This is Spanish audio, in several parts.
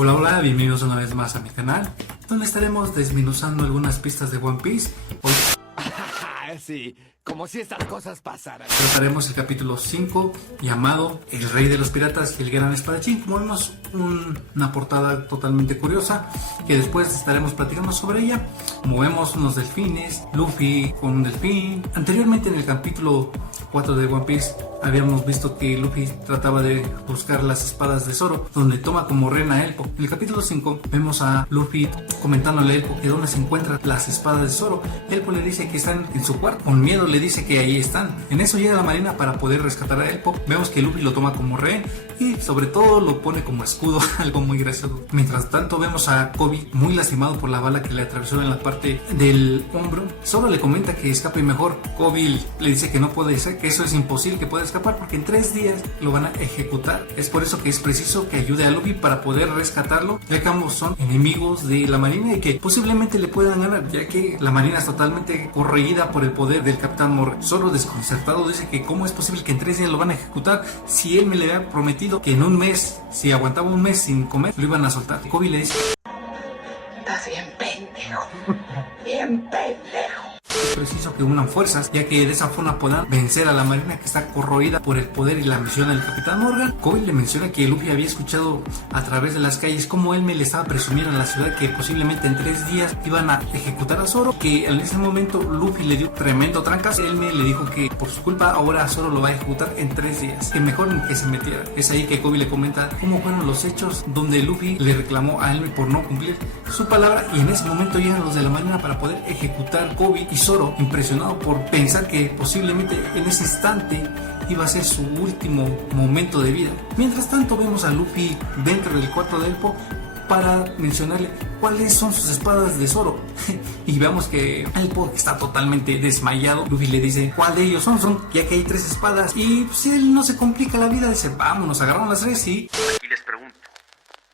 Hola, hola, bienvenidos una vez más a mi canal, donde estaremos desmenuzando algunas pistas de One Piece. Hoy Sí, como si estas cosas pasaran. trataremos el capítulo 5, llamado El Rey de los Piratas y el Gran Espadachín. Como vemos, una portada totalmente curiosa, que después estaremos platicando sobre ella. Como vemos, unos delfines, Luffy con un delfín. Anteriormente en el capítulo 4 de One Piece habíamos visto que Luffy trataba de buscar las espadas de Zoro, donde toma como rehén a Elpo. En el capítulo 5 vemos a Luffy comentándole a Elpo que dónde se encuentran las espadas de Zoro. Elpo le dice que están en su cuarto, con miedo le dice que ahí están. En eso llega la marina para poder rescatar a Elpo. Vemos que Luffy lo toma como rehén y sobre todo lo pone como escudo, algo muy gracioso. Mientras tanto vemos a Koby muy lastimado por la bala que le atravesó en la parte del hombro. Zoro le comenta que escape mejor. Koby le dice que no puede ser, que eso es imposible, que pueda escapar porque en 3 días lo van a ejecutar. Es por eso que es preciso que ayude a Luffy para poder rescatarlo, ya que ambos son enemigos de la marina y que posiblemente le puedan ganar, ya que la marina es totalmente corregida por el poder del Capitán Morgan. Zoro, desconcertado, dice que cómo es posible que en 3 días lo van a ejecutar si él me le había prometido que en un mes, si aguantaba un mes sin comer, lo iban a soltar. Koby le dice: estás bien pendejo, bien pendejo. es preciso que unan fuerzas, ya que de esa forma puedan vencer a la marina que está corroída por el poder y la misión del Capitán Morgan. Koby le menciona que Luffy había escuchado a través de las calles cómo él me le estaba presumiendo en la ciudad que posiblemente en 3 días iban a ejecutar a Zoro, que en ese momento Luffy le dio tremendo trancas. Él me le dijo que por su culpa ahora a Zoro lo va a ejecutar en 3 días, que mejor que se metiera. Es ahí que Koby le comenta cómo fueron los hechos donde Luffy le reclamó a Elme por no cumplir su palabra, y en ese momento llegan los de la marina para poder ejecutar Koby. Y Zoro, impresionado por pensar que posiblemente en ese instante iba a ser su último momento de vida. Mientras tanto vemos a Luffy dentro del cuarto de Elpo para mencionarle cuáles son sus espadas de Zoro. Y veamos que Elpo está totalmente desmayado. Luffy le dice cuál de ellos son, ya que hay 3 espadas. Y si él no se complica la vida, dice vámonos, agarramos las 3 y... Y les pregunto,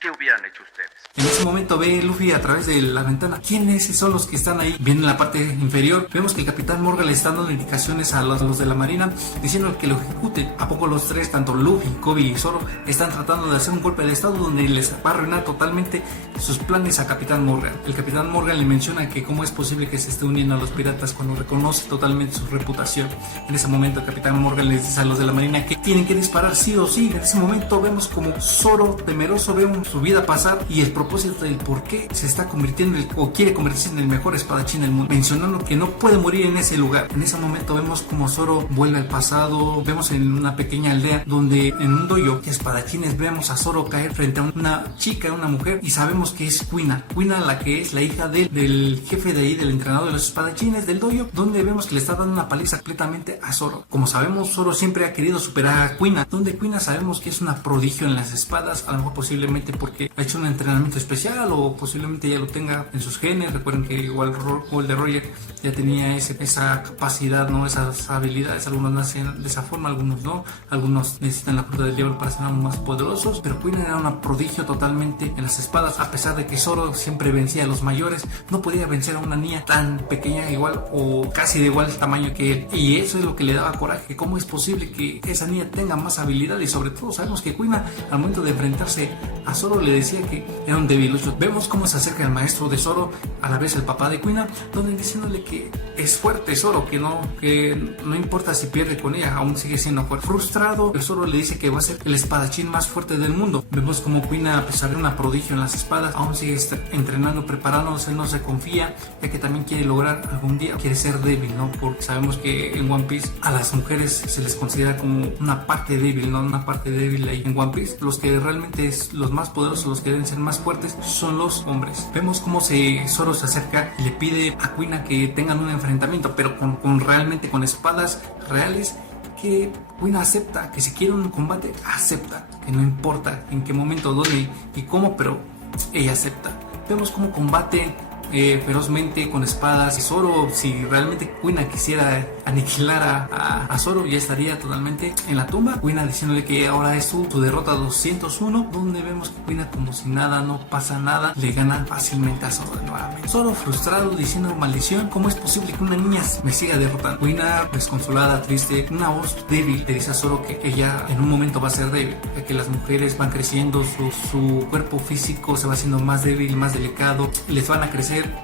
¿qué hubieran hecho ustedes? En ese momento ve Luffy a través de la ventana quiénes son los que están ahí. Viene en la parte inferior, vemos que el Capitán Morgan le está dando indicaciones a los de la marina, diciendo que lo ejecuten. A poco los 3, tanto Luffy, Koby y Zoro, están tratando de hacer un golpe de estado donde les va a arruinar totalmente sus planes a Capitán Morgan. El Capitán Morgan le menciona que cómo es posible que se esté uniendo a los piratas cuando reconoce totalmente su reputación. En ese momento el Capitán Morgan les dice a los de la marina que tienen que disparar sí o sí. En ese momento vemos como Zoro, temeroso, ve su vida pasar y el propósito del por qué se está convirtiendo o quiere convertirse en el mejor espadachín del mundo, mencionando que no puede morir en ese lugar. En ese momento vemos como Zoro vuelve al pasado. Vemos en una pequeña aldea donde en un dojo de espadachines vemos a Zoro caer frente a una chica, una mujer, y sabemos que es Kuina, la que es la hija del jefe de ahí, del entrenador de los espadachines del dojo, donde vemos que le está dando una paliza completamente a Zoro. Como sabemos, Zoro siempre ha querido superar a Kuina, donde Kuina sabemos que es una prodigio en las espadas, a lo mejor posiblemente porque ha hecho un entrenamiento especial o posiblemente ya lo tenga en sus genes. Recuerden que igual el de Roger ya tenía esa capacidad, ¿no? Esas habilidades. Algunos nacen de esa forma, algunos no, algunos necesitan la fruta del diablo para ser más poderosos, pero Queen era una prodigio totalmente en las espadas. A pesar de que Zoro siempre vencía a los mayores, no podía vencer a una niña tan pequeña, igual o casi de igual tamaño que él, y eso es lo que le daba coraje. ¿Cómo es posible que esa niña tenga más habilidad? Y sobre todo sabemos que Queen al momento de enfrentarse a Zoro le decía que era un debilucho. Vemos cómo se acerca el maestro de Zoro, a la vez el papá de Kuina, donde diciéndole que es fuerte Zoro, que no importa si pierde con ella, aún sigue siendo fuerte. Frustrado, el Zoro le dice que va a ser el espadachín más fuerte del mundo. Vemos como Kuina, a pesar de una prodigio en las espadas, aún sigue entrenando, preparándose, no se confía, ya que también quiere lograr algún día, quiere ser débil, ¿no? Porque sabemos que en One Piece a las mujeres se les considera como una parte débil, ¿no? Una parte débil ahí en One Piece. Los que realmente es los más poderosos, los que deben ser más fuertes, son los hombres. Vemos cómo Zoro se acerca y le pide a Kuina que tengan un enfrentamiento, pero realmente con espadas reales, que Kuina acepta, que si quiere un combate, acepta, que no importa en qué momento, dónde y cómo, pero ella acepta. Vemos cómo combate ferozmente con espadas. Y Zoro, si realmente Kuina quisiera aniquilar a Zoro, ya estaría totalmente en la tumba. Kuina diciéndole que ahora es su derrota 201, donde vemos que Kuina, como si nada, no pasa nada, le gana fácilmente a Zoro nuevamente. Zoro frustrado diciendo: maldición, ¿cómo es posible que una niña me siga derrotando? Kuina, desconsolada, triste, una voz débil, le dice a Zoro que ella en un momento va a ser débil, ya que las mujeres van creciendo, su cuerpo físico se va haciendo más débil, más delicado, y les van a crecer,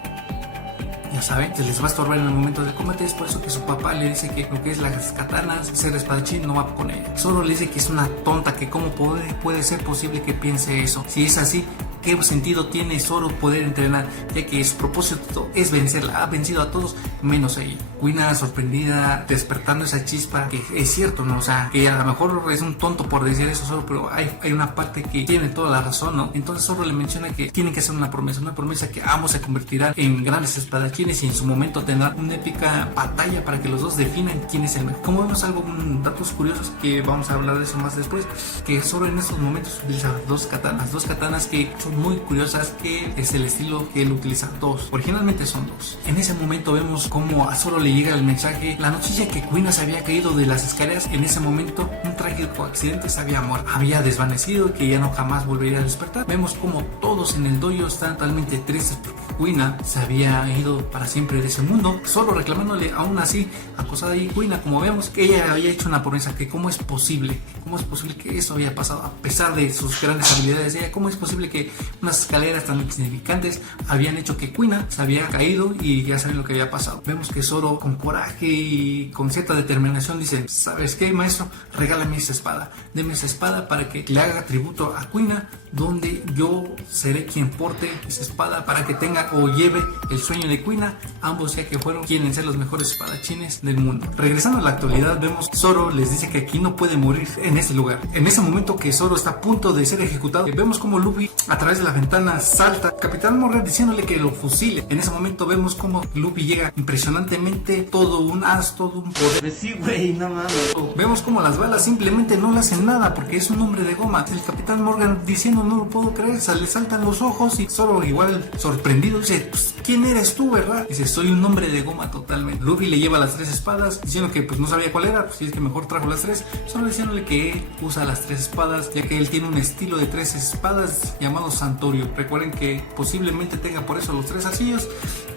ya saben, se les va a estorbar en el momento del combate. Es por eso que su papá le dice que lo que es las katanas, ser espadachín, no va con ella. Zoro le dice que es una tonta, que cómo puede ser posible que piense eso. Si es así, ¿qué sentido tiene Zoro poder entrenar? Ya que su propósito es vencerla. Ha vencido a todos menos a ella. Kuina, sorprendida, despertando esa chispa, que es cierto, ¿no? O sea, que a lo mejor es un tonto por decir eso Zoro, pero hay una parte que tiene toda la razón, ¿no? Entonces Zoro le menciona que tienen que hacer una promesa que ambos se convertirán en grandes espadachines y en su momento tendrán una épica batalla para que los dos definan quién es el mejor. Como vemos, datos curiosos que vamos a hablar de eso más después, que Zoro en estos momentos utiliza dos katanas que son muy curiosas, que es el estilo que él utiliza. Dos, originalmente son dos. En ese momento vemos cómo a Zoro le llega el mensaje, la noticia que Kuina se había caído de las escaleras. En ese momento un trágico accidente, se había muerto, había desvanecido, que ya no jamás volvería a despertar. Vemos como todos en el dojo están totalmente tristes porque Kuina se había ido para siempre de ese mundo, solo reclamándole aún así acosada. Y Kuina, como vemos, que ella había hecho una promesa, que cómo es posible que eso había pasado a pesar de sus grandes habilidades de ella. Cómo es posible que unas escaleras tan insignificantes habían hecho que Kuina se había caído, y ya saben lo que había pasado. Vemos que Zoro, con coraje y con cierta determinación, dice: ¿sabes qué, maestro? Regálame esa espada, deme esa espada para que le haga tributo a Kuina, donde yo seré quien porte esa espada para que tenga o lleve el sueño de Kuina, ambos ya que fueron quienes ser los mejores espadachines del mundo. Regresando a la actualidad, vemos que Zoro les dice que aquí no puede morir en ese lugar. En ese momento que Zoro está a punto de ser ejecutado, vemos como Luffy a través de la ventana salta, Capitán Morgan diciéndole que lo fusile. En ese momento vemos como Luffy llega impresionantemente, todo un as, todo un poder. Sí, güey, no mames. Vemos como las balas simplemente no le hacen nada porque es un hombre de goma. El Capitán Morgan diciendo: no lo puedo creer, le saltan los ojos, y Zoro igual sorprendido dice: pues, ¿quién eres tú, verdad? Dice: soy un hombre de goma totalmente. Luffy le lleva las 3 espadas, diciendo que pues no sabía cuál era, pues si es que mejor trajo las 3, solo diciéndole que él usa las 3 espadas, ya que él tiene un estilo de 3 espadas llamado Santorio. Recuerden que posiblemente tenga por eso los 3 arcillos.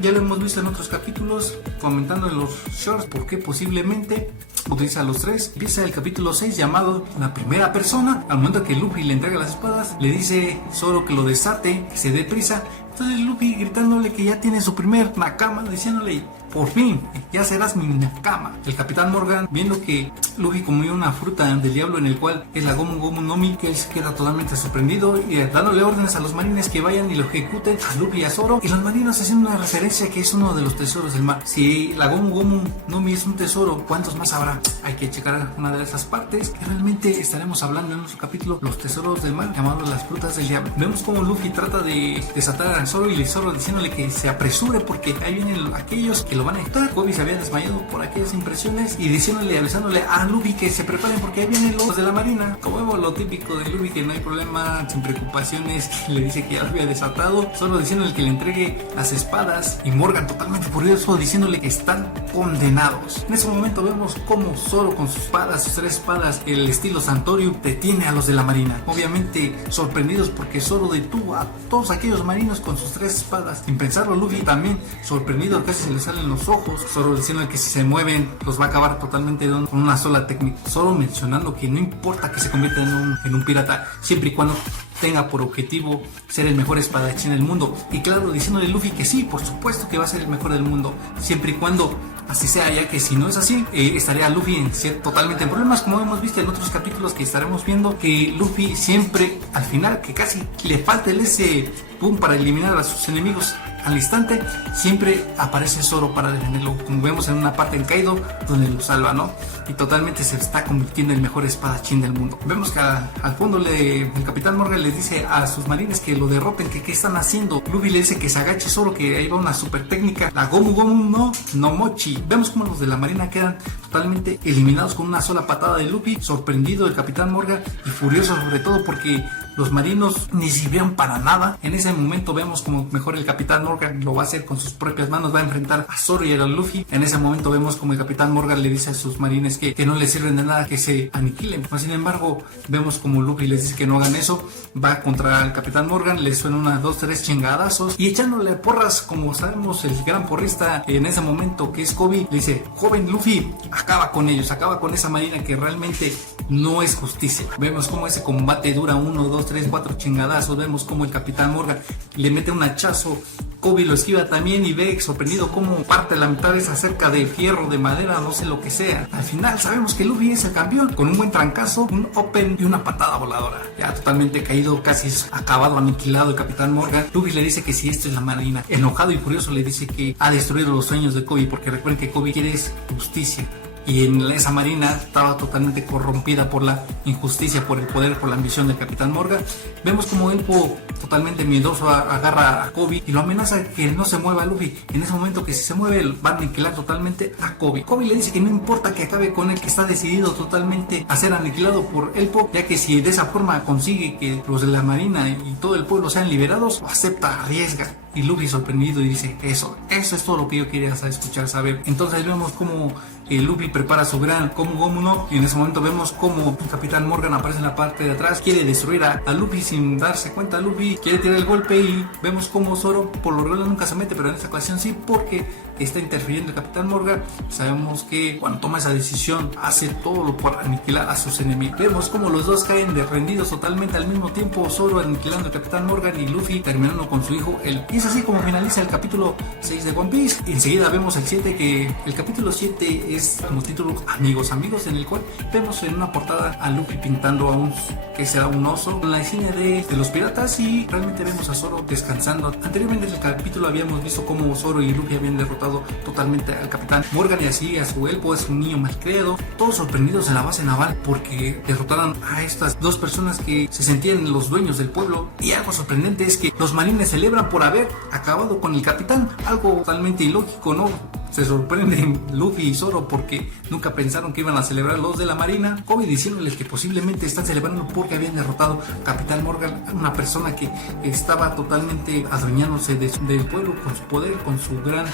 Ya lo hemos visto en otros capítulos, comentando en los shorts por qué posiblemente utiliza los 3. Empieza el capítulo 6 llamado La Primera Persona. Al momento que Luffy le entrega las espadas, le dice Zoro que lo desate, que se dé prisa. Entonces Luffy gritándole que ya tiene su primer nakama, diciéndole: por fin, ya serás mi nakama. El Capitán Morgan, viendo que Luffy comió una fruta del diablo, en el cual es la Gomu Gomu no Mi, que él se queda totalmente sorprendido y dándole órdenes a los marines que vayan y lo ejecuten a Luffy y a Zoro. Y los marinos haciendo una referencia que es uno de los tesoros del mar. Si la Gomu Gomu no Mi es un tesoro, ¿cuántos más habrá? Hay que checar una de esas partes que realmente estaremos hablando en nuestro capítulo, los tesoros del mar, llamados las frutas del diablo. Vemos como Luffy trata de desatar a Zoro, y Zoro diciéndole que se apresure porque ahí vienen aquellos que lo van a ejecutar. Kobe se había desmayado por aquellas impresiones, y diciéndole, avisándole a Luffy que se preparen porque ahí vienen los de la marina. Como vemos, lo típico de Luffy, que no hay problema, sin preocupaciones, le dice que ya lo había desatado, solo diciéndole que le entregue las espadas, y Morgan totalmente furioso diciéndole que están condenados. En ese momento vemos como Zoro con sus espadas, sus 3 espadas, el estilo Santorio, detiene a los de la marina, obviamente sorprendidos porque Zoro detuvo a todos aquellos marinos con sus 3 espadas. Sin pensarlo, Luffy también sorprendido, casi se le salen los ojos. Zoro diciendo que si se mueven los va a acabar totalmente con una sola técnica. Zoro mencionando que no importa que se convierta en un pirata, siempre y cuando tenga por objetivo ser el mejor espadachín del mundo. Y claro, diciéndole a Luffy que sí, por supuesto que va a ser el mejor del mundo, siempre y cuando así sea, ya que si no es así, estaría Luffy totalmente en problemas, como hemos visto en otros capítulos que estaremos viendo, que Luffy siempre al final, que casi le falta ese boom para eliminar a sus enemigos al instante, siempre aparece Zoro para defenderlo, como vemos en una parte en Kaido donde lo salva, ¿no? Y totalmente se está convirtiendo en el mejor espadachín del mundo. Vemos que al fondo el Capitán Morgan le dice a sus marines que lo derroten, que qué están haciendo. Luffy le dice que se agache Zoro, que ahí va una super técnica, la Gomu Gomu no Mochi. Vemos como los de la marina quedan totalmente eliminados con una sola patada de Luffy. Sorprendido el Capitán Morgan y furioso sobre todo porque Los marinos ni sirvieron para nada. En ese momento vemos como mejor el Capitán Morgan lo va a hacer con sus propias manos, va a enfrentar a Zoro y a Luffy. En ese momento vemos como el Capitán Morgan le dice a sus marines que no les sirven de nada, que se aniquilen. Sin embargo, vemos como Luffy les dice que no hagan eso, va contra el Capitán Morgan, le suena unas 2, 3 chingadazos y echándole porras, como sabemos el gran porrista en ese momento que es Kobe, le dice: joven Luffy, acaba con ellos, acaba con esa marina que realmente no es justicia. Vemos como ese combate dura 1, 2, 3, 4 chingadazos, vemos como el Capitán Morgan le mete un hachazo, Kobe lo esquiva también y ve sorprendido como parte de la mitad es acerca de fierro, de madera, no sé lo que sea. Al final sabemos que Luffy es el campeón con un buen trancazo, un open y una patada voladora. Ya totalmente caído, casi acabado, aniquilado el Capitán Morgan. Luffy le dice que si esto es la marina, enojado y furioso le dice que ha destruido los sueños de Kobe, porque recuerden que Kobe quiere justicia. Y en esa marina estaba totalmente corrompida por la injusticia, por el poder, por la ambición del Capitán Morgan. Vemos como Elpo, totalmente miedoso, agarra a Kobe y lo amenaza que no se mueva Luffy. En ese momento que si se mueve va a aniquilar totalmente a Kobe. Kobe le dice que no importa que acabe con él, que está decidido totalmente a ser aniquilado por Elpo, ya que si de esa forma consigue que los de la marina y todo el pueblo sean liberados, lo acepta, arriesga. Y Luffy sorprendido y dice: eso es todo lo que yo quería escuchar, saber. Entonces vemos como Luffy prepara su gran Gomu no, y en ese momento vemos como el Capitán Morgan aparece en la parte de atrás, quiere destruir a Luffy sin darse cuenta. Luffy quiere tirar el golpe y vemos como Zoro por lo regular nunca se mete, pero en esta ocasión sí, porque está interfiriendo el Capitán Morgan. Sabemos que cuando toma esa decisión hace todo lo por aniquilar a sus enemigos. Vemos como los dos caen rendidos totalmente al mismo tiempo, Zoro aniquilando al Capitán Morgan y Luffy terminando con su hijo. Y es así como finaliza el capítulo 6 de One Piece. Enseguida vemos el 7, que el capítulo 7 es como título Amigos, en el cual vemos en una portada a Luffy pintando a que será un oso en la escena de los piratas, y realmente vemos a Zoro descansando. Anteriormente en el capítulo habíamos visto cómo Zoro y Luffy habían derrotado totalmente al Capitán Morgan y así a su Elpo, es un niño malcriado, todos sorprendidos en la base naval porque derrotaron a estas dos personas que se sentían los dueños del pueblo. Y algo sorprendente es que los marines celebran por haber acabado con el capitán, algo totalmente ilógico, ¿no? Se sorprenden Luffy y Zoro porque nunca pensaron que iban a celebrar los de la marina. Kobe diciéndoles que posiblemente están celebrando porque habían derrotado a Capitán Morgan, una persona que estaba totalmente adueñándose del pueblo con su poder, con su gran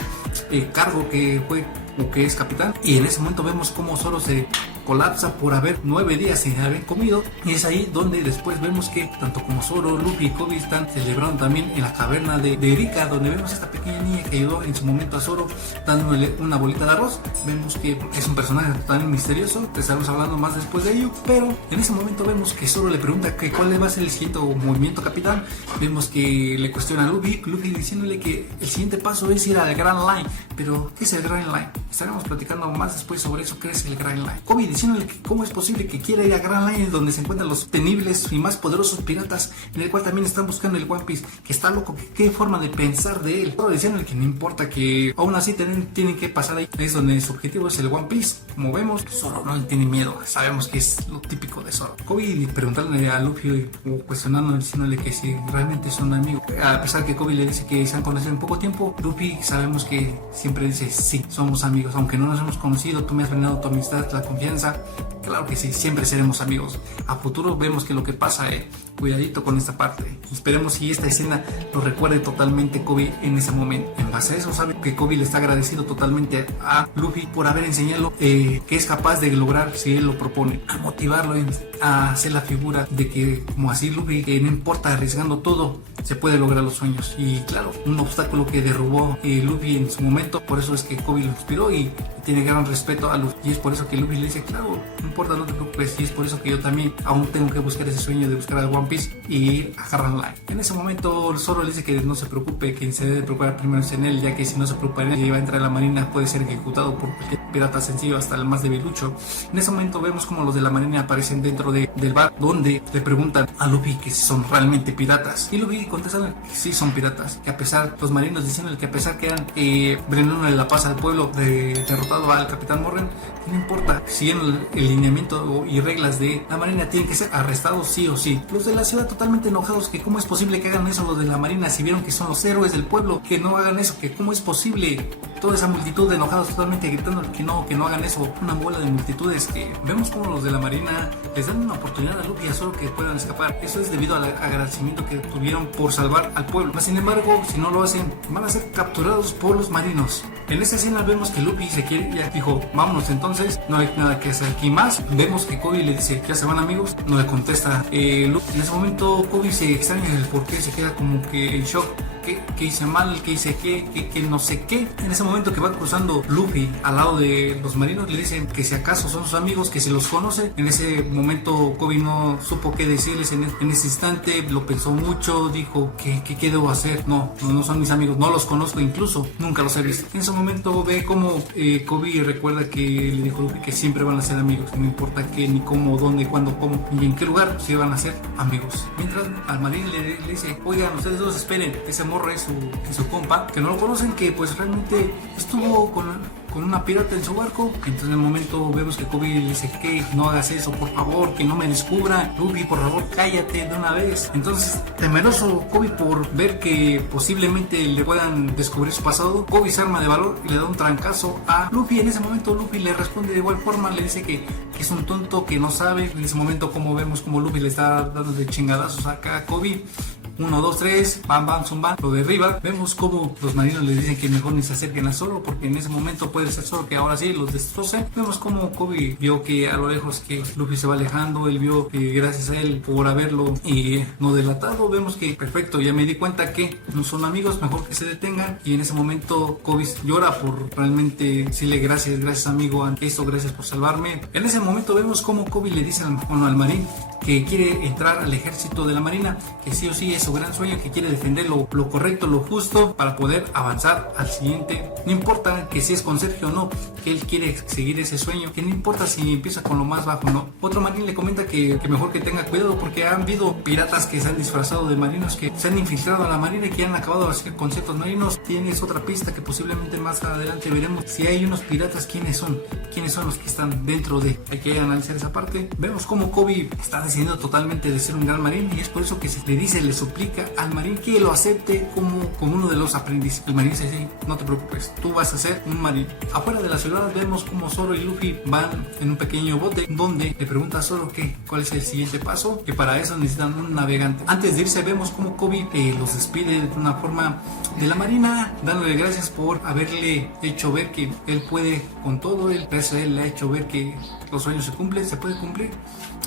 cargo que fue o que es capitán. Y en ese momento vemos cómo Zoro se colapsa por haber 9 días sin haber comido, y es ahí donde después vemos que tanto como Zoro, Luffy y Kobe están celebrando también en la caverna de Erika, donde vemos a esta pequeña niña que ayudó en su momento a Zoro dándole una bolita de arroz. Vemos que es un personaje totalmente misterioso, te estaremos hablando más después de ello, pero en ese momento vemos que Zoro le pregunta que cuál va a ser el siguiente movimiento, capitán. Vemos que le cuestiona a Luffy diciéndole que el siguiente paso es ir al Grand Line. Pero ¿qué es el Grand Line? Estaremos platicando más después sobre eso, ¿qué es el Grand Line? Kobe diciéndole que cómo es posible que quiera ir a Grand Line, donde se encuentran los temibles y más poderosos piratas, en el cual también están buscando el One Piece, que está loco, que qué forma de pensar de él. Todo diciéndole que no importa, que aún así tienen que pasar ahí, es donde su objetivo es el One Piece. Como vemos, Zoro no tiene miedo, sabemos que es lo típico de Zoro. Kobe preguntándole a Luffy o cuestionándole, diciéndole que si realmente son amigos, a pesar que Kobe le dice que se han conocido en poco tiempo, Luffy sabemos que siempre dice: sí, somos amigos, aunque no nos hemos conocido, tú me has brindado tu amistad, la confianza. Claro que sí, siempre seremos amigos. A futuro vemos que lo que pasa, cuidadito con esta parte. Esperemos si esta escena lo recuerde totalmente Kobe en ese momento. En base a eso, sabe que Kobe le está agradecido totalmente a Luffy por haber enseñado que es capaz de lograr si él lo propone, a motivarlo a hacer la figura de que, como así Luffy, que no importa, arriesgando todo, se puede lograr los sueños. Y claro, un obstáculo que derrubó Luffy en su momento, por eso es que Kobe lo inspiró y tiene gran respeto a Luffy, y es por eso que Luffy le dice: claro, no importa, no te preocupes. Y es por eso que yo también aún tengo que buscar ese sueño de buscar al One Piece y ir a Grand Line. En ese momento Zoro le dice que no se preocupe, que se debe preocupar primero es en él, ya que si no se preocupa en él y va a entrar a la marina, puede ser ejecutado por cualquier pirata sencillo, hasta el más debilucho. En ese momento vemos como los de la marina aparecen dentro del bar, donde le preguntan a Luffy que si son realmente piratas, y Luffy contestan que sí son piratas, que a pesar, los marinos diciendo que a pesar que han brindándole la paz al pueblo derrotado al Capitán Morgan, no importa, siguen el lineamiento y reglas de la marina, tienen que ser arrestados sí o sí. Los de la ciudad totalmente enojados, que cómo es posible que hagan eso los de la marina, si vieron que son los héroes del pueblo, que no hagan eso, que cómo es posible. Toda esa multitud de enojados totalmente gritando que no hagan eso, una bola de multitudes, que vemos como los de la marina les dan una oportunidad a Luffy y a Zoro que puedan escapar. Eso es debido al agradecimiento que tuvieron por salvar al pueblo. Mas, sin embargo, si no lo hacen, van a ser capturados por los marinos. En esta escena vemos que Luffy se quiere, ya dijo, vámonos entonces, no hay nada que hacer aquí más. Vemos que Kobe le dice, ¿ya se van amigos? No le contesta Luffy. En ese momento Kobe se extraña el por qué, se queda como que en shock. ¿Qué hice mal? ¿Qué hice qué no sé qué? En ese momento que va cruzando Luffy al lado de los marinos, le dicen que si acaso son sus amigos, que si los conoce. En ese momento Kobe no supo qué decirles en ese instante, lo pensó mucho, dijo, ¿qué debo hacer? No son mis amigos, no los conozco, incluso nunca los he visto. En ese momento ve como Kobe recuerda que le dijo a Luffy que siempre van a ser amigos, no importa qué, ni cómo, dónde, cuándo, cómo, ni en qué lugar, si van a ser amigos. Mientras al marín le dice, oigan, ustedes dos esperen, ese morro es su compa, que no lo conocen, que pues realmente estuvo con una pirata en su barco. Entonces en el momento vemos que Kobe le dice que no hagas eso, por favor, que no me descubra. Luffy, por favor, cállate de una vez. Entonces, temeroso Kobe por ver que posiblemente le puedan descubrir su pasado, Kobe se arma de valor y le da un trancazo a Luffy. En ese momento Luffy le responde de igual forma, le dice que es un tonto, que no sabe. En ese momento como vemos como Luffy le está dando de chingadazos acá a Kobe. 1, 2, 3, bam, bam, zumba, lo derriba. Vemos como los marinos le dicen que mejor ni se acerquen a Zoro, porque en ese momento puede ser Zoro que ahora sí los destroce. Vemos como Kobe vio que a lo lejos que Luffy se va alejando, él vio que gracias a él por haberlo no delatado, vemos que perfecto, ya me di cuenta que no son amigos, mejor que se detengan. Y en ese momento Kobe llora por realmente decirle gracias amigo, ante esto, gracias por salvarme. En ese momento vemos como Kobe le dice al marín que quiere entrar al ejército de la marina, que sí o sí es su gran sueño, que quiere defender lo correcto, lo justo para poder avanzar al siguiente. No importa que si es con Sergio o no, que él quiere seguir ese sueño, que no importa si empieza con lo más bajo o no. Otro marín le comenta que mejor que tenga cuidado, porque han habido piratas que se han disfrazado de marinos, que se han infiltrado a la marina y que han acabado con ciertos marinos. Tienes otra pista que posiblemente más adelante veremos. Si hay unos piratas, ¿quiénes son los que están dentro de? Hay que analizar esa parte. Vemos como Kobe está decidiendo totalmente de ser un gran marín, y es por eso que se le dice, le suplica al marín que lo acepte como uno de los aprendices. El marín dice, sí, no te preocupes, tú vas a ser un marín. Afuera de la ciudad vemos como Zoro y Luffy van en un pequeño bote, donde le pregunta a Zoro cuál es el siguiente paso, que para eso necesitan un navegante. Antes de irse vemos como Kobe los despide de una forma de la marina, dándole gracias por haberle hecho ver que él puede con todo. Gracias a él le ha hecho ver que los sueños se puede cumplir,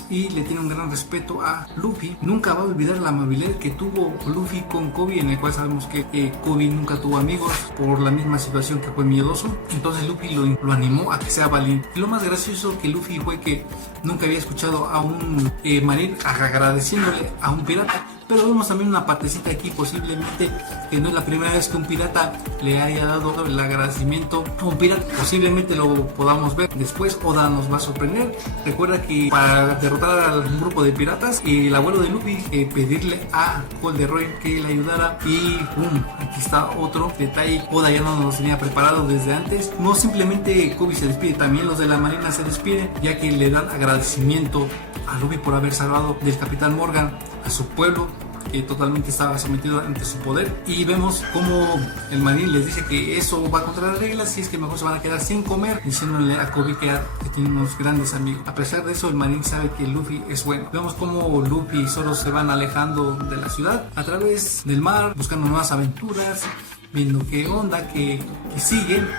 y le tiene un gran respeto a Luffy. Nunca va a olvidar la amabilidad que tuvo Luffy con Kobe, en el cual sabemos que Kobe nunca tuvo amigos por la misma situación, que fue miedoso. Entonces Luffy lo animó a que sea valiente. Y lo más gracioso que Luffy fue que nunca había escuchado a un marín agradeciéndole a un pirata. Pero vemos también una partecita aquí, posiblemente que no es la primera vez que un pirata le haya dado el agradecimiento a un pirata. Posiblemente lo podamos ver después. Oda nos va a sorprender. Recuerda que para derrotar al grupo de piratas, el abuelo de Luffy pedirle a Golderoy que le ayudara, y ¡pum! Aquí está otro detalle. Oda ya no nos tenía preparado desde antes. No simplemente Kobe se despide, también los de la marina se despiden, ya que le dan agradecimiento a Luffy por haber salvado del Capitán Morgan a su pueblo, que totalmente estaba sometido ante su poder. Y vemos como el marín les dice que eso va contra las reglas, y es que mejor se van a quedar sin comer, diciéndole a Kobe que tiene unos grandes amigos. A pesar de eso, el marín sabe que Luffy es bueno. Vemos como Luffy y Zoro se van alejando de la ciudad a través del mar, buscando nuevas aventuras, viendo qué onda, que siguen.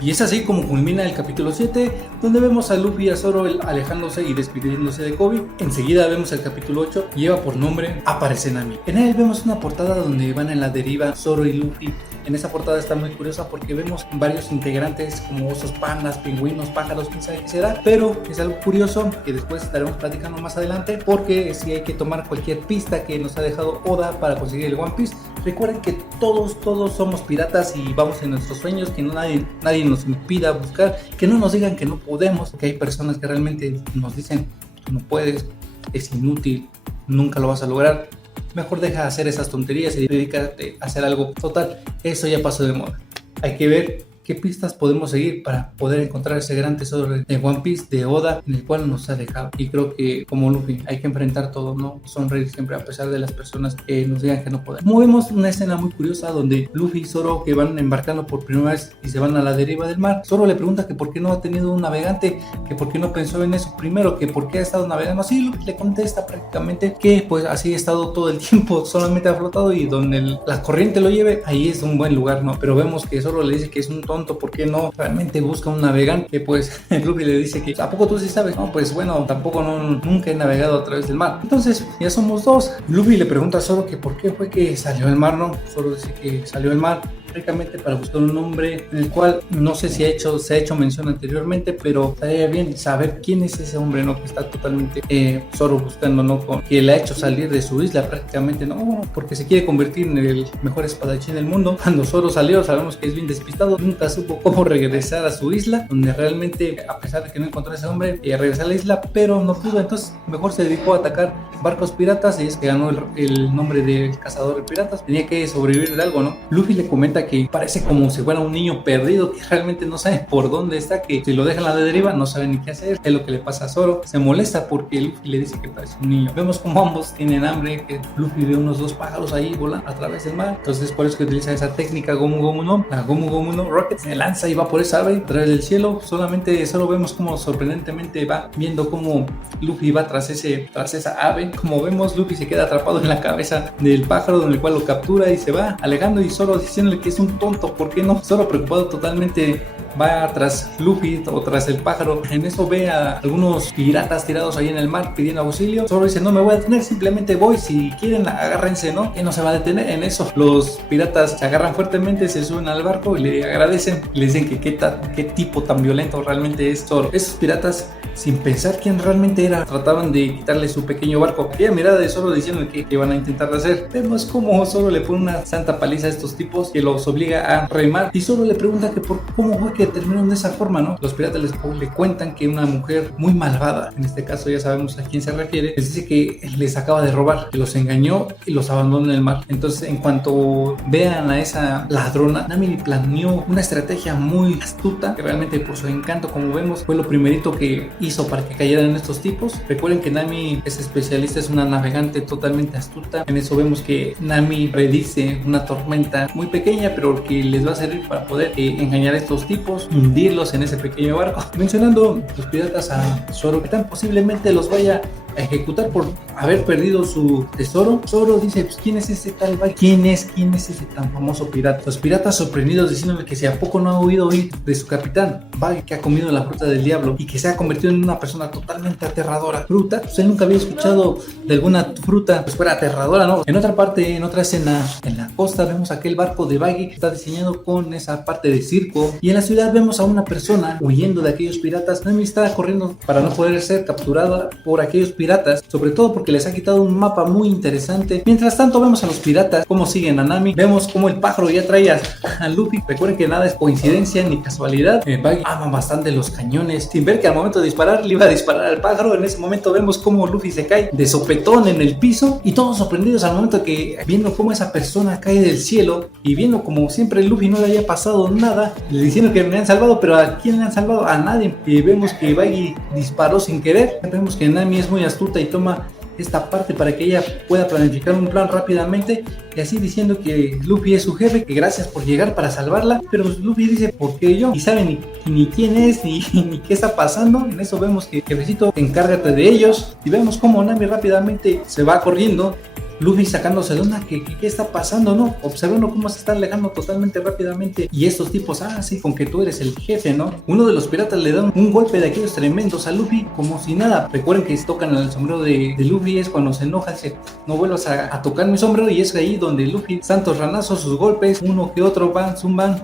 Y es así como culmina el capítulo 7, donde vemos a Luffy y a Zoro alejándose y despidiéndose de Kobe. Enseguida vemos el capítulo 8, lleva por nombre Aparece Nami. En él vemos una portada donde van en la deriva Zoro y Luffy. En esa portada está muy curiosa porque vemos varios integrantes como osos, pandas, pingüinos, pájaros, quién sabe qué será, pero es algo curioso que después estaremos platicando más adelante, porque sí hay que tomar cualquier pista que nos ha dejado Oda para conseguir el One Piece. Recuerden que todos somos piratas y vamos en nuestros sueños, que nadie nos impida buscar, que no nos digan que no podemos, porque hay personas que realmente nos dicen no puedes, es inútil, nunca lo vas a lograr. mejor deja de hacer esas tonterías y dedícate a hacer algo. Total, eso ya pasó de moda. Hay que ver qué pistas podemos seguir para poder encontrar ese gran tesoro de One Piece, de Oda, en el cual nos ha dejado. Y creo que como Luffy hay que enfrentar todo, no sonreír siempre a pesar de las personas que nos digan que no podemos. Como vemos una escena muy curiosa donde Luffy y Zoro que van embarcando por primera vez y se van a la deriva del mar. Zoro le pregunta que por qué no ha tenido un navegante, que por qué no pensó en eso primero, que por qué ha estado navegando así. Luffy le contesta prácticamente que pues así ha estado todo el tiempo, solamente ha flotado y donde la corriente lo lleve, ahí es un buen lugar, ¿no? Pero vemos que Zoro le dice que es un tonto, ¿por qué no realmente busca un navegante? Pues Luffy le dice que ¿a poco tú sí sabes? No, pues bueno, tampoco nunca he navegado a través del mar. Entonces ya somos dos. Luffy le pregunta a Zoro que por qué fue que salió al mar, ¿no? Zoro dice que salió al mar prácticamente para buscar un hombre en el cual no sé si se ha hecho mención anteriormente, pero estaría bien saber quién es ese hombre, ¿no? Que está totalmente Zoro buscando, ¿no? Que le ha hecho salir de su isla prácticamente, ¿no? Porque se quiere convertir en el mejor espadachín del mundo. Cuando Zoro salió, sabemos que es bien despistado, nunca supo cómo regresar a su isla, donde realmente, a pesar de que no encontró a ese hombre, regresó a la isla, pero no pudo. Entonces mejor se dedicó a atacar barcos piratas y es que ganó el nombre del cazador de piratas. Tenía que sobrevivir de algo, ¿no? Luffy le comenta que parece como si fuera un niño perdido que realmente no sabe por dónde está, que si lo dejan a la deriva no sabe ni qué hacer. Es lo que le pasa a Zoro. Se molesta porque Luffy le dice que parece un niño. Vemos como ambos tienen hambre, que Luffy ve unos dos pájaros ahí volando a través del mar. Entonces por eso que utiliza esa técnica Gomu Gomu no, la Gomu Gomu no Rocket. Se lanza y va por esa ave a través del cielo. Solamente solo vemos como sorprendentemente va viendo cómo Luffy va tras esa ave. Como vemos, Luffy se queda atrapado en la cabeza del pájaro, donde el cual lo captura y se va alejando, y Zoro diciéndole que es un tonto, ¿por qué no? Zoro preocupado totalmente va tras Luffy o tras el pájaro. En eso ve a algunos piratas tirados ahí en el mar pidiendo auxilio. Zoro dice, no me voy a detener, simplemente voy, si quieren agárrense, ¿no? Que no se va a detener. En eso los piratas se agarran fuertemente, se suben al barco y le agradecen, le dicen que qué tipo tan violento realmente es Zoro. Esos piratas, sin pensar quién realmente era, trataban de quitarle su pequeño barco. Aquella mirada de Zoro diciendo que iban a intentar hacer. Vemos como Zoro le pone una santa paliza a estos tipos que los obliga a remar, y Zoro le pregunta que cómo fue que terminaron de esa forma, ¿no? Los piratas le cuentan que una mujer muy malvada, en este caso ya sabemos a quién se refiere, les dice que les acaba de robar, que los engañó y los abandonó en el mar. Entonces, en cuanto vean a esa ladrona, Nami planeó una estrategia muy astuta, que realmente por su encanto, como vemos, fue lo primerito que hizo para que cayeran estos tipos. Recuerden que Nami es especialista, es una navegante totalmente astuta. En eso vemos que Nami predice una tormenta muy pequeña, pero que les va a servir para poder engañar a estos tipos, hundirlos en ese pequeño barco. Mencionando los piratas a Zoro, que tan posiblemente los vaya a ejecutar por haber perdido su tesoro. Zoro dice, pues, ¿quién es ese tal Bag? ¿Quién es ese tan famoso pirata? Los piratas sorprendidos diciéndole que si a poco no ha oído oír de su capitán Bag, que ha comido la fruta del diablo y que se ha convertido en una persona totalmente aterradora. Fruta, pues él nunca había escuchado de alguna fruta pues fuera aterradora, ¿no? En otra parte, en otra escena, en la costa vemos aquel barco de Baggy que está diseñado con esa parte de circo, y en la ciudad vemos a una persona huyendo de aquellos piratas. Nami está corriendo para no poder ser capturada por aquellos piratas, sobre todo porque les ha quitado un mapa muy interesante. Mientras tanto vemos a los piratas cómo siguen a Nami, vemos cómo el pájaro ya trae a Luffy. Recuerden que nada es coincidencia ni casualidad. Baggy ama bastante los cañones, sin ver que al momento de disparar le iba a disparar al pájaro. En ese momento vemos cómo Luffy se cae de sopetón en el piso, y todos sorprendidos al momento que viendo cómo esa persona cae del cielo, y viendo como siempre Luffy no le había pasado nada, le diciendo que me han salvado, pero ¿a quién le han salvado? A nadie. Y vemos que Baggy disparó sin querer. Vemos que Nami es muy astuta y toma esta parte para que ella pueda planificar un plan rápidamente, y así diciendo que Luffy es su jefe, que gracias por llegar para salvarla. Pero Luffy dice, ¿por qué yo? Y sabe ni quién es, ni qué está pasando. En eso vemos que jefecito, encárgate de ellos, y vemos cómo Nami rápidamente se va corriendo, Luffy sacándose de onda, ¿qué está pasando? ¿No? Observando cómo se está alejando totalmente rápidamente, y estos tipos, sí, con que tú eres el jefe, ¿no? Uno de los piratas le da un golpe de aquellos tremendos a Luffy como si nada. Recuerden que si tocan el sombrero de Luffy es cuando se enoja, dice, no vuelvas a tocar mi sombrero, y es ahí donde Luffy, tantos ranazos, sus golpes, uno que otro van,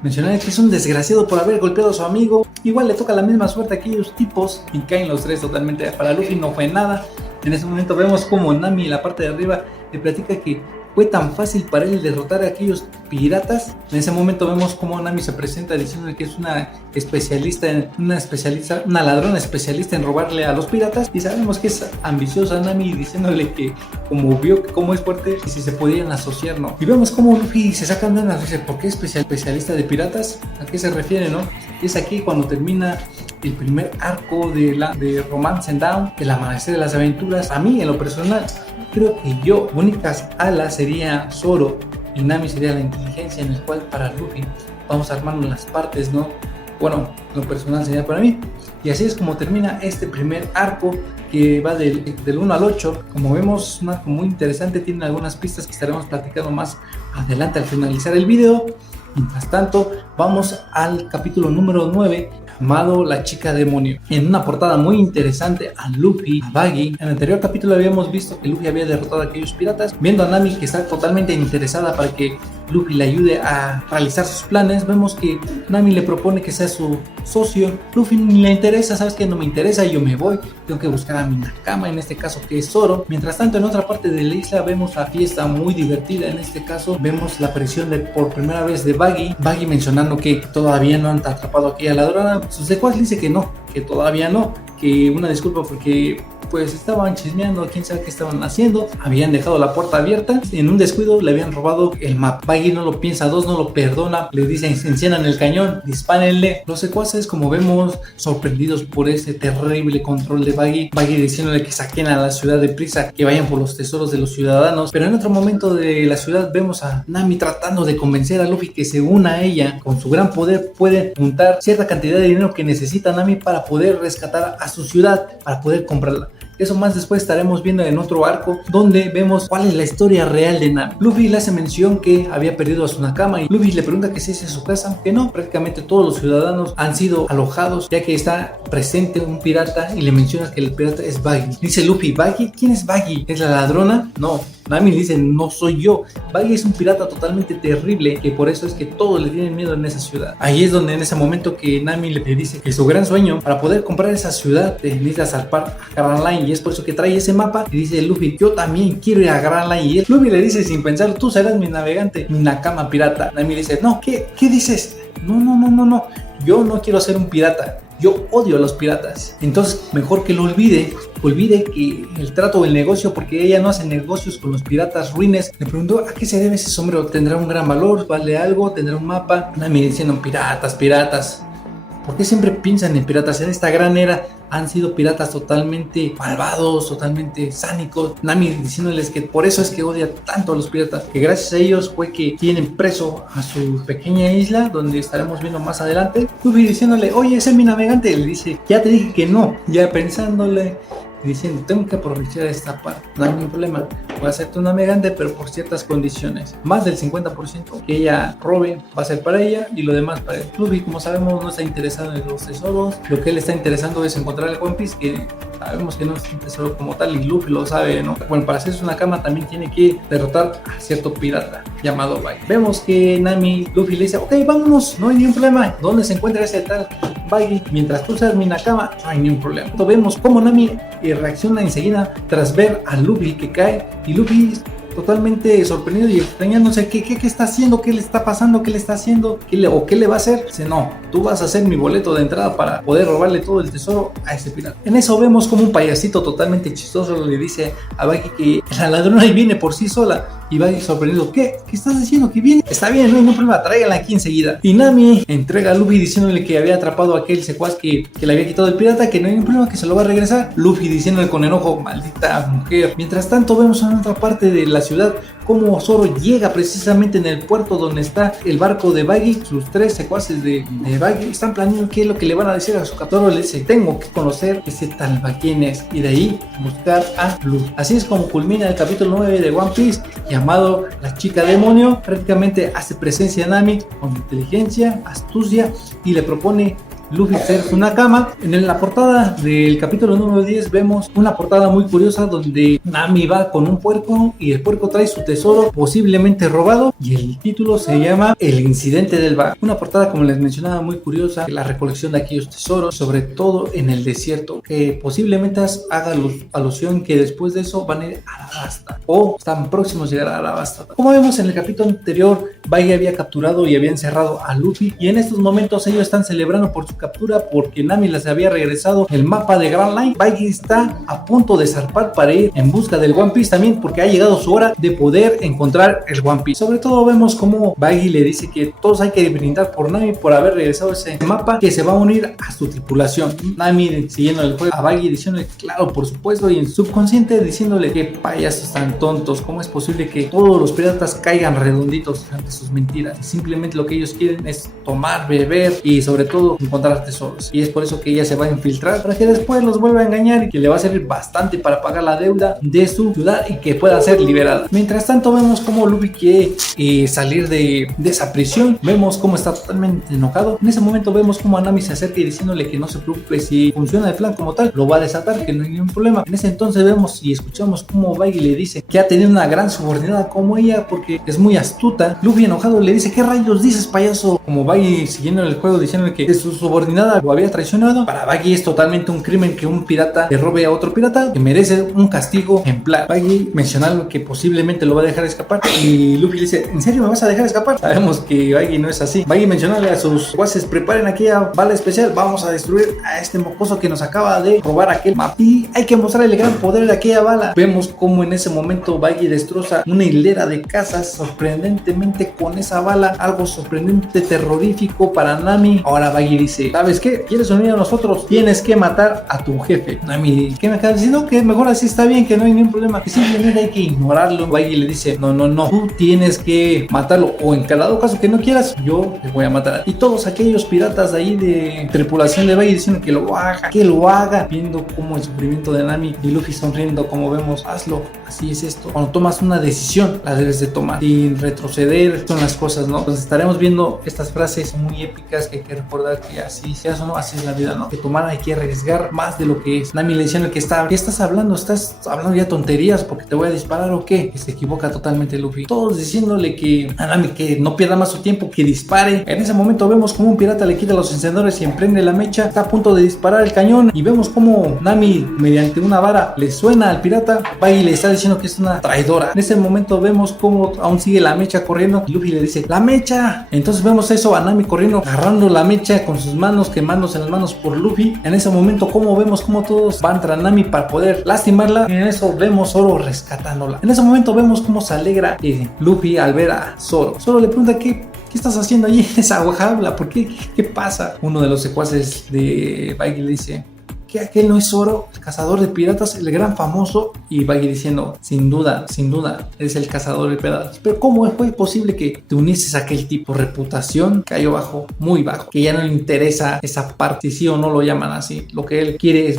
mencionar que es un desgraciado por haber golpeado a su amigo. Igual le toca la misma suerte a aquellos tipos y caen los tres totalmente. Para Luffy no fue nada. En ese momento vemos como Nami en la parte de arriba le platica que fue tan fácil para él derrotar a aquellos piratas. En ese momento vemos cómo Nami se presenta diciendo que es una ladrona especialista en robarle a los piratas, y sabemos que es ambiciosa Nami, diciéndole que como vio cómo es fuerte y si se podían asociar, ¿no? Y vemos cómo Luffy se saca de una risa. ¿Por qué especialista de piratas? ¿A qué se refiere, no? Es aquí cuando termina el primer arco de Romance and Down, el amanecer de las aventuras. A mí, en lo personal, creo que únicas alas sería Zoro y Nami sería la inteligencia, en el cual para Luffy vamos armando las partes, ¿no? Bueno, lo personal sería para mí. Y así es como termina este primer arco, que va del 1 al 8. Como vemos, un arco muy interesante, tiene algunas pistas que estaremos platicando más adelante al finalizar el video. Mientras tanto, vamos al capítulo número 9, llamado La Chica Demonio. En una portada muy interesante a Luffy, a Buggy. En el anterior capítulo habíamos visto que Luffy había derrotado a aquellos piratas. Viendo a Nami que está totalmente interesada para que Luffy le ayude a realizar sus planes, vemos que Nami le propone que sea su socio. Luffy ni le interesa, sabes que no me interesa, yo me voy, tengo que buscar a mi Nakama, en este caso que es Zoro. Mientras tanto, en otra parte de la isla vemos la fiesta muy divertida. En este caso vemos la aparición por primera vez de Buggy mencionando que todavía no han atrapado a aquella ladrona. Sus secuaces dice que no, que todavía no, que una disculpa porque pues estaban chismeando, quién sabe qué estaban haciendo, habían dejado la puerta abierta, en un descuido le habían robado el mapa. Buggy no lo piensa dos, no lo perdona, le dicen enciendan el cañón, dispárenle. Los secuaces, como vemos, sorprendidos por ese terrible control de Buggy diciéndole que saquen a la ciudad deprisa, que vayan por los tesoros de los ciudadanos. Pero en otro momento de la ciudad vemos a Nami tratando de convencer a Luffy que se una a ella. Con su gran poder puede juntar cierta cantidad de dinero que necesita Nami para poder rescatar a su ciudad, para poder comprarla. Eso más después estaremos viendo en otro arco, donde vemos cuál es la historia real de Nami. Luffy le hace mención que había perdido a su Nakama y Luffy le pregunta que si es su casa, que no, prácticamente todos los ciudadanos han sido alojados, ya que está presente un pirata y le menciona que el pirata es Buggy. Dice Luffy, ¿Buggy? ¿Quién es Buggy? ¿Es la ladrona? No. Nami dice, no soy yo. Buggy es un pirata totalmente terrible, que por eso es que todos le tienen miedo en esa ciudad. Ahí es donde en ese momento que Nami le dice que su gran sueño para poder comprar esa ciudad necesita zarpar a Grand Line, y es por eso que trae ese mapa. Y dice Luffy, yo también quiero ir a Grand Line. Y Luffy le dice sin pensar, tú serás mi navegante, mi Nakama pirata. Nami dice, no, ¿qué dices? No, yo no quiero ser un pirata. Yo odio a los piratas. Entonces, mejor que lo olvide que el trato o el negocio, porque ella no hace negocios con los piratas ruines. Le preguntó, ¿a qué se debe ese sombrero? ¿Tendrá un gran valor? ¿Vale algo? ¿Tendrá un mapa? Nami diciendo, piratas. ¿Por qué siempre piensan en piratas? En esta gran era han sido piratas totalmente malvados, totalmente sánicos. Nami diciéndoles que por eso es que odia tanto a los piratas, que gracias a ellos fue que tienen preso a su pequeña isla, donde estaremos viendo más adelante. Luffy diciéndole, oye, ese es mi navegante. Le dice, ya te dije que no. Ya pensándole, diciendo, tengo que aprovechar esta parte, no hay ningún problema, voy a ser tu navegante, pero por ciertas condiciones. Más del 50% que ella robe va a ser para ella y lo demás para él. Luffy, como sabemos, no está interesado en los tesoros. Lo que él está interesado es encontrar el One Piece, que sabemos que no es un tesoro como tal, y Luffy lo sabe, ¿no? Bueno, para hacerse una cama también tiene que derrotar a cierto pirata llamado Buggy. Vemos que Luffy le dice, ok, vámonos, no hay ningún problema. ¿Dónde se encuentra ese tal Buggy? Mientras tú seas mi Nakama, no hay ningún problema. Entonces vemos cómo Nami reacciona enseguida tras ver a Luffy que cae, y Luffy totalmente sorprendido y extrañándose qué está haciendo, qué le está pasando, qué le está haciendo, qué le va a hacer. Dice, no, tú vas a ser mi boleto de entrada para poder robarle todo el tesoro a ese pirata. En eso vemos como un payasito totalmente chistoso le dice a Buggy que la ladrona viene por sí sola, y Buggy sorprendido, ¿qué estás diciendo? ¿Que viene? Está bien, no hay ningún problema, tráigala aquí enseguida. Y Nami entrega a Luffy diciéndole que había atrapado a aquel secuaz que le había quitado el pirata, que no hay ningún problema, que se lo va a regresar. Luffy diciéndole con enojo, maldita mujer. Mientras tanto vemos en otra parte de la ciudad cómo Zoro llega precisamente en el puerto donde está el barco de Buggy. Sus tres secuaces de Buggy están planeando qué es lo que le van a decir a su captor. Le dice, tengo que conocer ese tal Buggy quién es, y de ahí buscar a Luffy. Así es como culmina el capítulo 9 de One Piece, llamado La Chica Demonio. Prácticamente hace presencia a Nami con inteligencia, astucia, y le propone Luffy hacerse una cama. En la portada del capítulo número 10 vemos una portada muy curiosa donde Nami va con un puerco y el puerco trae su tesoro posiblemente robado y el título se llama El incidente del bar. Una portada, como les mencionaba, muy curiosa, la recolección de aquellos tesoros, sobre todo en el desierto, que posiblemente haga alusión que después de eso van a ir a Alabasta o están próximos a llegar a Alabasta. Como vemos en el capítulo anterior, Buggy había capturado y había encerrado a Luffy y en estos momentos ellos están celebrando por su captura porque Nami les había regresado el mapa de Grand Line. Buggy está a punto de zarpar para ir en busca del One Piece también porque ha llegado su hora de poder encontrar el One Piece. Sobre todo vemos como Buggy le dice que todos hay que brindar por Nami por haber regresado ese mapa, que se va a unir a su tripulación. Nami siguiendo el juego a Buggy diciéndole claro, por supuesto, y en subconsciente diciéndole que payasos tan tontos, cómo es posible que todos los piratas caigan redonditos ante sus mentiras. Simplemente lo que ellos quieren es tomar, beber y sobre todo encontrar tesoros, y es por eso que ella se va a infiltrar para que después los vuelva a engañar y que le va a servir bastante para pagar la deuda de su ciudad y que pueda ser liberada. Mientras tanto vemos cómo Luffy quiere salir de esa prisión. Vemos cómo está totalmente enojado. En ese momento vemos cómo Nami se acerca y diciéndole que no se preocupe, si funciona el plan como tal lo va a desatar, que no hay ningún problema. En ese entonces vemos y escuchamos cómo Buggy le dice que ha tenido una gran subordinada como ella porque es muy astuta. Luffy enojado le dice: ¿qué rayos dices, payaso? Como Buggy siguiendo el juego diciéndole que su subordinada lo había traicionado. Para Buggy es totalmente un crimen que un pirata le robe a otro pirata, que merece un castigo ejemplar. Buggy mencionando que posiblemente lo va a dejar escapar y Luffy le dice: ¿en serio me vas a dejar escapar? Sabemos que Buggy no es así. Buggy mencionarle a sus guases: preparen aquella bala especial, vamos a destruir a este mocoso que nos acaba de robar aquel mapa y hay que mostrarle el gran poder de aquella bala. Vemos como en ese momento Buggy destroza una hilera de casas sorprendentemente con esa bala, algo sorprendente, terrorífico para Nami. Ahora Buggy dice: ¿sabes qué? ¿Quieres unir a nosotros? Tienes que matar a tu jefe. Nami, ¿qué me acabas diciendo? Que mejor así está bien, que no hay ningún problema, que simplemente hay que ignorarlo. Buggy le dice: no, tú tienes que matarlo, o en cada caso que no quieras, yo te voy a matar. Y todos aquellos piratas de ahí de tripulación de Buggy diciendo que lo haga, viendo como el sufrimiento de Nami y Luffy sonriendo, como vemos: hazlo, así es esto. Cuando tomas una decisión, la debes de tomar sin retroceder, son las cosas, ¿no? Entonces estaremos viendo estas frases muy épicas que hay que recordar que así, si eso no, así es la vida, ¿no? Que tomar hay que arriesgar más de lo que es. Nami le diciendo que ¿qué estás hablando? ¿Estás hablando ya tonterías porque te voy a disparar o qué? Que se equivoca totalmente Luffy. Todos diciéndole que a Nami que no pierda más su tiempo, que dispare. En ese momento vemos como un pirata le quita los encendedores y emprende la mecha, está a punto de disparar el cañón y vemos como Nami mediante una vara le suena al pirata. Buggy le está diciendo que es una traidora. En ese momento vemos como aún sigue la mecha corriendo y Luffy le dice: ¡la mecha! Entonces vemos eso a Nami corriendo, agarrando la mecha con sus manos, quemándose las manos por Luffy. En ese momento como vemos como todos van tras Nami para poder lastimarla y en eso vemos Zoro rescatándola. En ese momento vemos cómo se alegra Luffy al ver a Zoro. Zoro le pregunta: ¿qué estás haciendo allí en esa jaula? ¿Por qué? ¿Qué pasa? Uno de los secuaces de Buggy le dice: que aquel no es Zoro, el cazador de piratas, el gran famoso. Y Buggy diciendo: sin duda, eres el cazador de piratas. Pero ¿cómo fue posible que te unieses a aquel tipo? Reputación cayó bajo, muy bajo, que ya no le interesa esa parte, si sí o no lo llaman así. Lo que él quiere es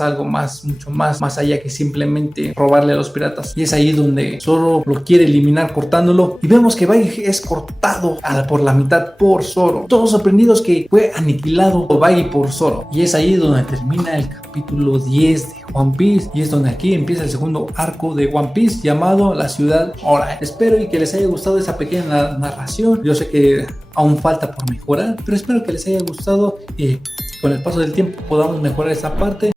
algo más, mucho más allá que simplemente robarle a los piratas. Y es ahí donde Zoro lo quiere eliminar cortándolo. Y vemos que Buggy es cortado por la mitad por Zoro. Todos sorprendidos que fue aniquilado Buggy por Zoro. Y es ahí donde termina el capítulo 10 de One Piece y es donde aquí empieza el segundo arco de One Piece llamado La Ciudad Ora. Espero y que les haya gustado esa pequeña narración. Yo sé que aún falta por mejorar, pero espero que les haya gustado y con el paso del tiempo podamos mejorar esa parte.